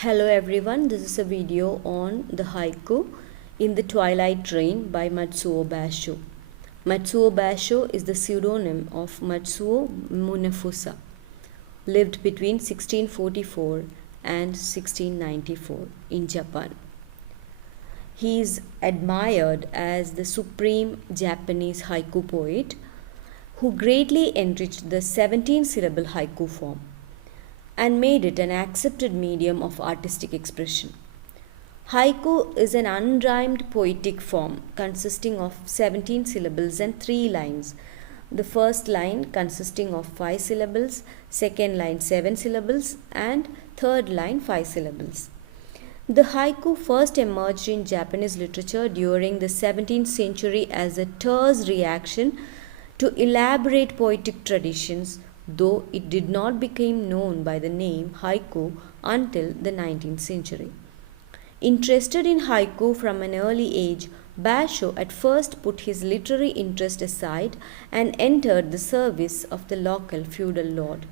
Hello everyone, this is a video on the haiku in the Twilight Rain by Matsuo Basho. Matsuo Basho is the pseudonym of Matsuo Munefusa, lived between 1644 and 1694 in Japan. He is admired as the supreme Japanese haiku poet who greatly enriched the 17-syllable haiku form and made it an accepted medium of artistic expression. Haiku is an unrhymed poetic form consisting of 17 syllables and 3 lines. The first line consisting of 5 syllables, second line 7 syllables, and third line 5 syllables. The haiku first emerged in Japanese literature during the 17th century as a terse reaction to elaborate poetic traditions, though it did not become known by the name haiku until the 19th century. Interested in haiku from an early age, Basho at first put his literary interest aside and entered the service of the local feudal lord.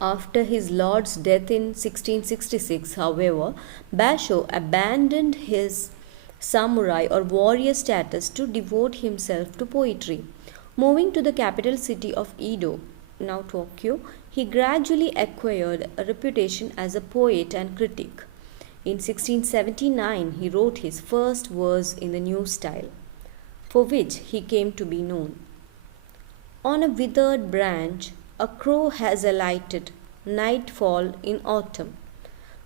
After his lord's death in 1666, however, Basho abandoned his samurai or warrior status to devote himself to poetry. Moving to the capital city of Edo, now Tokyo, he gradually acquired a reputation as a poet and critic. In 1679, he wrote his first verse in the new style, for which he came to be known. On a withered branch, a crow has alighted, nightfall in autumn.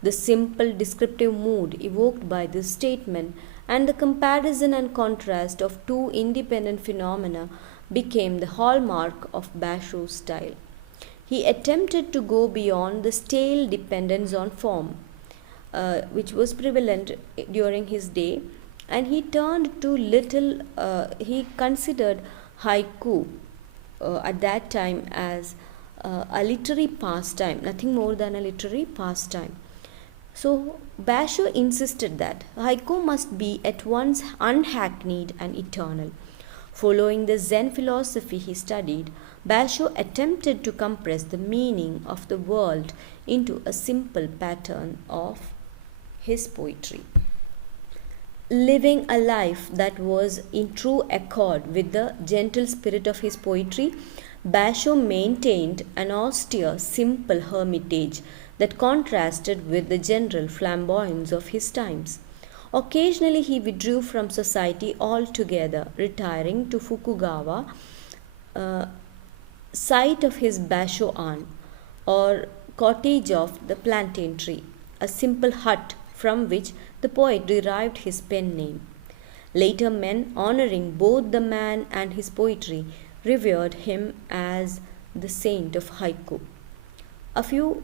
The simple descriptive mood evoked by this statement and the comparison and contrast of two independent phenomena became the hallmark of Basho's style. He attempted to go beyond the stale dependence on form, which was prevalent during his day, and he turned to he considered haiku at that time as a literary pastime, nothing more than a literary pastime. So Basho insisted that haiku must be at once unhackneyed and eternal. Following the Zen philosophy he studied, Basho attempted to compress the meaning of the world into a simple pattern of his poetry. Living a life that was in true accord with the gentle spirit of his poetry, Basho maintained an austere, simple hermitage that contrasted with the general flamboyance of his times. Occasionally, he withdrew from society altogether, retiring to Fukugawa, site of his Basho-an, or cottage of the plantain tree, a simple hut from which the poet derived his pen name. Later men, honoring both the man and his poetry, revered him as the saint of haiku. A few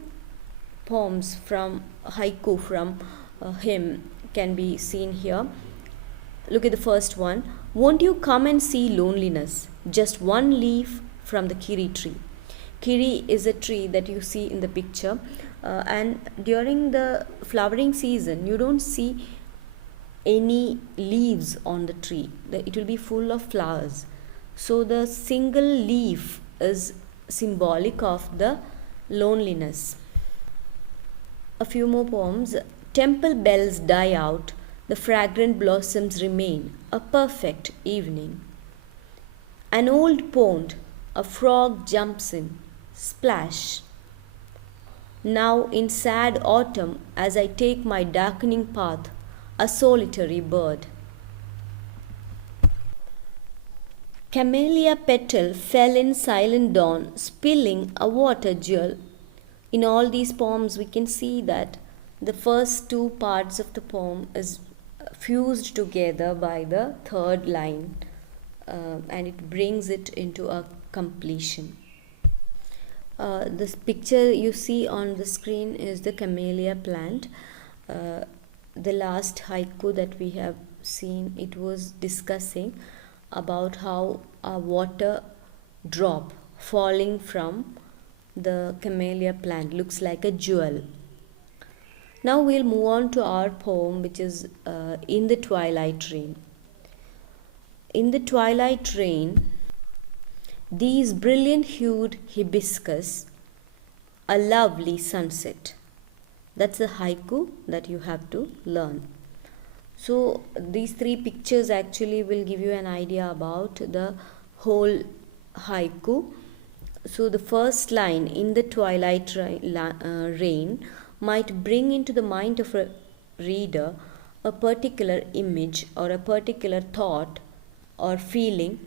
poems from haiku from him can be seen here. Look at the first one. Won't you come and see loneliness? Just one leaf from the kiri tree. Kiri is a tree that you see in the picture, and during the flowering season, you don't see any leaves on the tree. It will be full of flowers. So the single leaf is symbolic of the loneliness. A few more poems. Temple bells die out, the fragrant blossoms remain, a perfect evening. An old pond, a frog jumps in, splash. Now in sad autumn, as I take my darkening path, a solitary bird. Camellia petal fell in silent dawn, spilling a water jewel. In all these poems, we can see that the first two parts of the poem is fused together by the third line, and it brings it into a completion. This picture you see on the screen is the camellia plant. The last haiku that we have seen, it was discussing about how a water drop falling from the camellia plant looks like a jewel. Now we'll move on to our poem, which is In the Twilight Rain. In the twilight rain, these brilliant hued hibiscus a lovely sunset. That's the haiku that you have to learn. So these three pictures actually will give you an idea about the whole haiku. So the first line, in the twilight rain, might bring into the mind of a reader a particular image or a particular thought or feeling.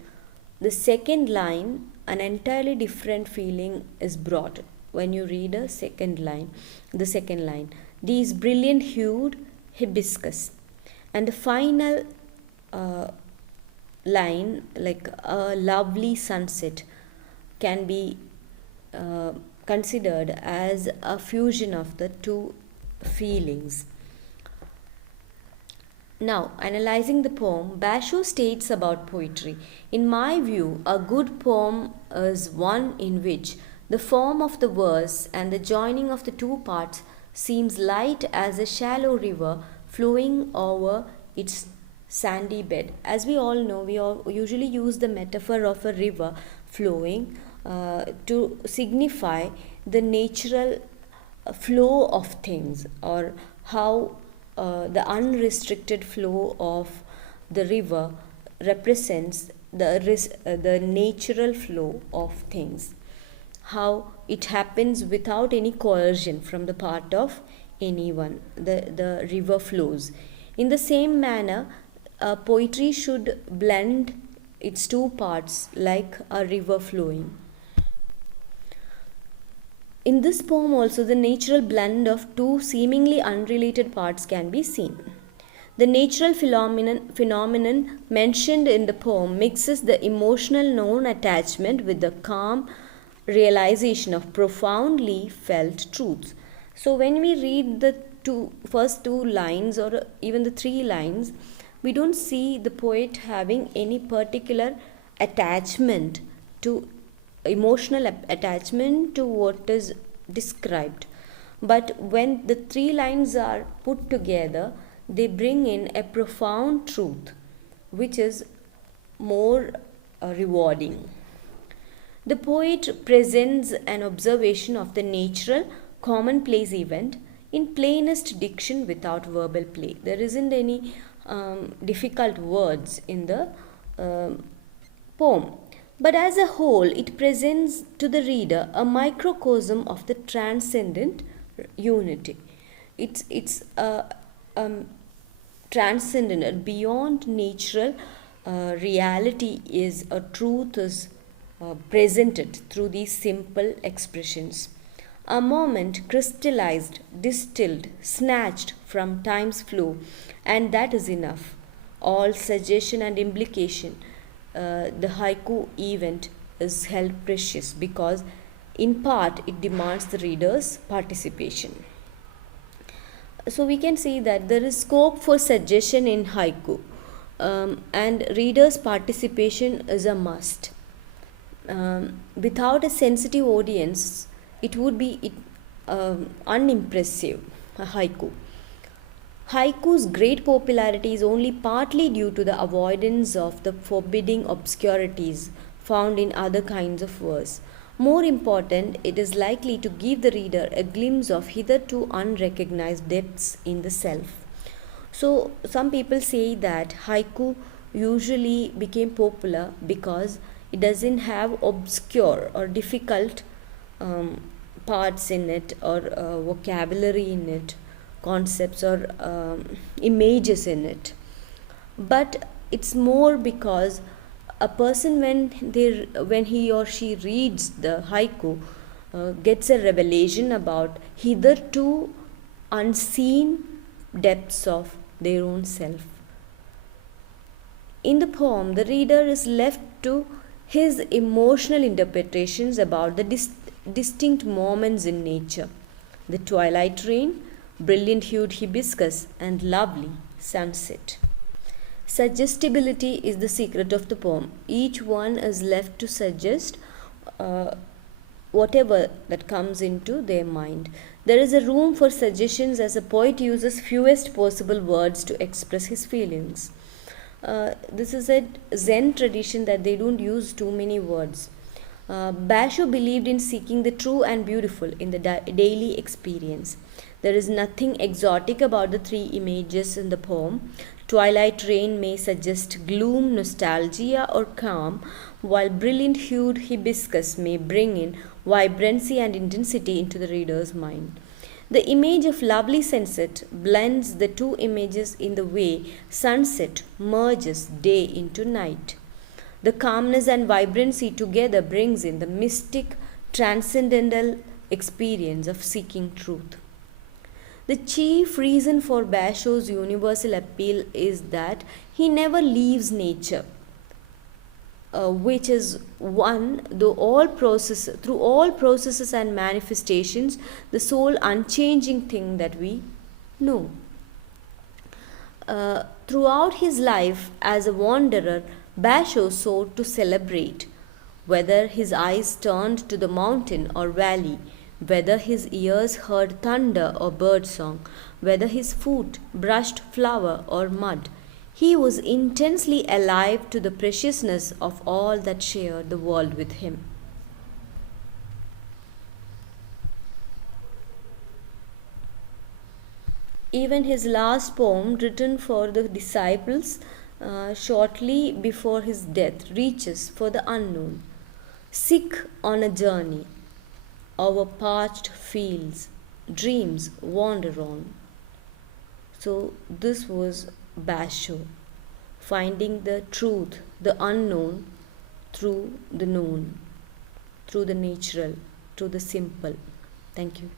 The second line, an entirely different feeling is brought when you read a second line. The second line, these brilliant hued hibiscus. And the final line, like a lovely sunset, can be considered as a fusion of the two feelings. Now, analyzing the poem, Basho states about poetry. In my view, a good poem is one in which the form of the verse and the joining of the two parts seems light as a shallow river flowing over its sandy bed. As we all know, we all usually use the metaphor of a river flowing to signify the natural flow of things, or how the unrestricted flow of the river represents the natural flow of things, how it happens without any coercion from the part of anyone. The river flows. In the same manner, poetry should blend its two parts like a river flowing. In this poem also, the natural blend of two seemingly unrelated parts can be seen. The natural phenomenon mentioned in the poem mixes the emotional known attachment with the calm realization of profoundly felt truths. So when we read the first two lines, or even the three lines, we don't see the poet having any particular attachment to emotional attachment to what is described. But when the three lines are put together, they bring in a profound truth which is more rewarding. The poet presents an observation of the natural, commonplace event in plainest diction without verbal play. There isn't any difficult words in the poem. But as a whole, it presents to the reader a microcosm of the transcendent unity. It's transcendent, beyond natural reality is a truth is presented through these simple expressions. A moment crystallized, distilled, snatched from time's flow, and that is enough. All suggestion and implication, the haiku event is held precious because in part it demands the reader's participation. So we can see that there is scope for suggestion in haiku, and reader's participation is a must. Without a sensitive audience, it would be unimpressive, a haiku. Haiku's great popularity is only partly due to the avoidance of the forbidding obscurities found in other kinds of verse. More important, it is likely to give the reader a glimpse of hitherto unrecognized depths in the self. So, some people say that haiku usually became popular because it doesn't have obscure or difficult parts in it, or vocabulary in it, concepts or images in it. But it's more because a person, when he or she reads the haiku, gets a revelation about hitherto unseen depths of their own self. In the poem, the reader is left to his emotional interpretations about the distinct moments in nature: the twilight rain, brilliant hued hibiscus, and lovely sunset. Suggestibility is the secret of the poem. Each one is left to suggest whatever that comes into their mind. There is a room for suggestions as a poet uses fewest possible words to express his feelings. This is a Zen tradition that they don't use too many words. Basho believed in seeking the true and beautiful in the daily experience. There is nothing exotic about the three images in the poem. Twilight rain may suggest gloom, nostalgia, or calm, while brilliant hued hibiscus may bring in vibrancy and intensity into the reader's mind. The image of lovely sunset blends the two images in the way sunset merges day into night. The calmness and vibrancy together brings in the mystic, transcendental experience of seeking truth. The chief reason for Basho's universal appeal is that he never leaves nature, which is one though through all processes and manifestations, the sole unchanging thing that we know. Throughout his life as a wanderer, Basho sought to celebrate, whether his eyes turned to the mountain or valley, whether his ears heard thunder or birdsong, whether his foot brushed flower or mud. He was intensely alive to the preciousness of all that shared the world with him. Even his last poem, written for the disciples shortly before his death, reaches for the unknown. Sick on a journey, our parched fields, dreams wander on. So, this was Basho, finding the truth, the unknown, through the known, through the natural, through the simple. Thank you.